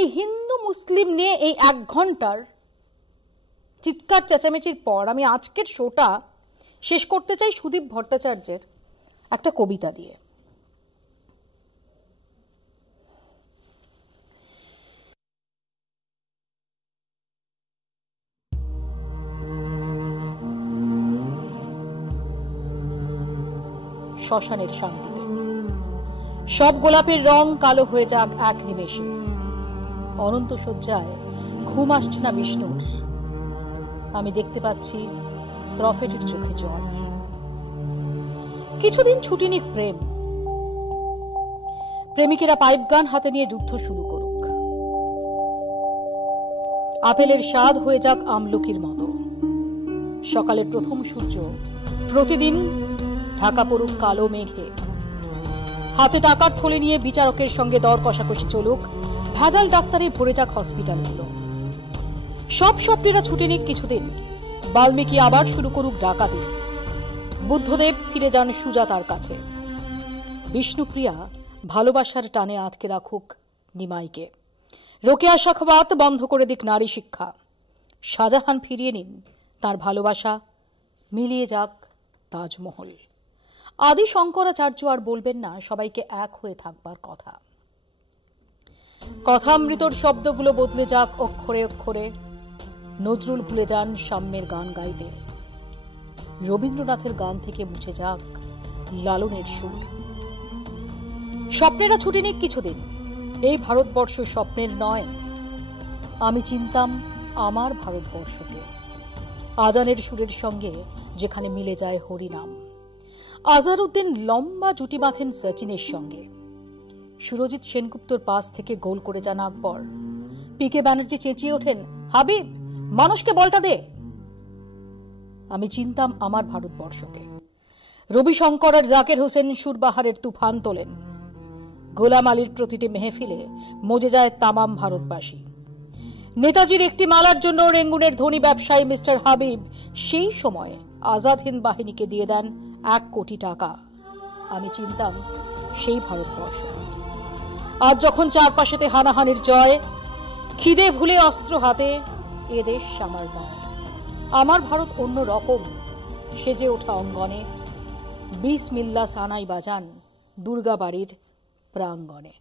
এই হিন্দু মুসলিম নিয়ে এই 1 ঘন্টার চিৎকার চেঁচামেচির পর আমি আজকের শোটা শেষ করতে চাই সুদীপ ভট্টাচার্যের একটা কবিতা দিয়ে। শ্মশানের শান্তিতে সব গোলাপের রং কালো হয়ে যাক এক নিমেষে, অনন্ত শয্যায় ঘুম আসছে না বিষ্ণুর, আমি দেখতে পাচ্ছি প্রফেটের চোখে জল। কিছুদিন ছুটি নিক প্রেম, প্রেমিকেরা পাইপ গান হাতে নিয়ে যুদ্ধ শুরু করুক, আপেলের স্বাদ হয়ে যাক আমলকির মতো, সকালের প্রথম সূর্য প্রতিদিন ঢাকা পড়ুক কালো মেঘে, হাতে টাকার থলে নিয়ে বিচারকের সঙ্গে দর কষাকষি চলুক, ভেজাল ডাক্তারে ভরে যাক হসপিটালগুলো। সব স্বপ্নেরা ছুটে নিক কিছুদিন, বাল্মীকি আবার শুরু করুক ডাকাতি, বুদ্ধদেব ফিরে যান সুজাতার কাছে, বিষ্ণুপ্রিয়া ভালোবাসার টানে আটকে রাখুক নিমাইকে, রোকেয়া সাখাওয়াত বন্ধ করে দিক নারী শিক্ষা, শাহজাহান ফিরিয়ে নিন তার ভালোবাসা, মিলিয়ে যাক তাজমহল। আদি শঙ্করাচার্য আর বলবেন না সবাইকে এক হয়ে থাকবার কথা, কথামৃতর শব্দগুলো বদলে যাক অক্ষরে অক্ষরে, নজরুল ভুলে যান সাম্যের গান গাইতে, রবীন্দ্রনাথের গান থেকে মুছে যাক লালনের সুর। স্বপ্নেরা ছুটি নিক কিছুদিন, এই ভারতবর্ষ স্বপ্নের নয়, আমি চিনতাম আমার ভারতবর্ষকে, আজানের সুরের সঙ্গে যেখানে মিলে যায় হরিনাম। আজহারউদ্দিন লম্বা জুটি বাঁধেন সচিনের সঙ্গে, সুরজিৎ সেনগুপ্তর পাশ থেকে গোল করে যান আকবর, পিকে ব্যানার্জি চেঁচিয়ে ওঠেন, হাবিব মানুষকে বলটা দে। আমি চিনতাম আমার ভারতবর্ষকে, রবিশঙ্কর আর জাকের হোসেন সুরবাহারের তুফান তোলেন, গোলাম আলীর প্রতিটি মেহফিলে মজে যায় তামাম ভারতবাসী। নেতাজির একটি মালার জন্য রেঙ্গুনের ধনী ব্যবসায়ী মিস্টার হাবিব সেই সময় আজাদ হিন্দ বাহিনীকে দিয়ে দেন 1 কোটি টাকা। আমি চিনতাম সেই ভারতবর্ষ। আজ যখন চারপাশেতে হানাহানির জয়, খিদে ভুলে অস্ত্র হাতে, এ দেশ আমার নয়, আমার ভারত অন্য রকম, সেজে ওঠা অঙ্গনে বিসমিল্লাহ সানাই বাজান দুর্গা বাড়ির প্রাঙ্গণে।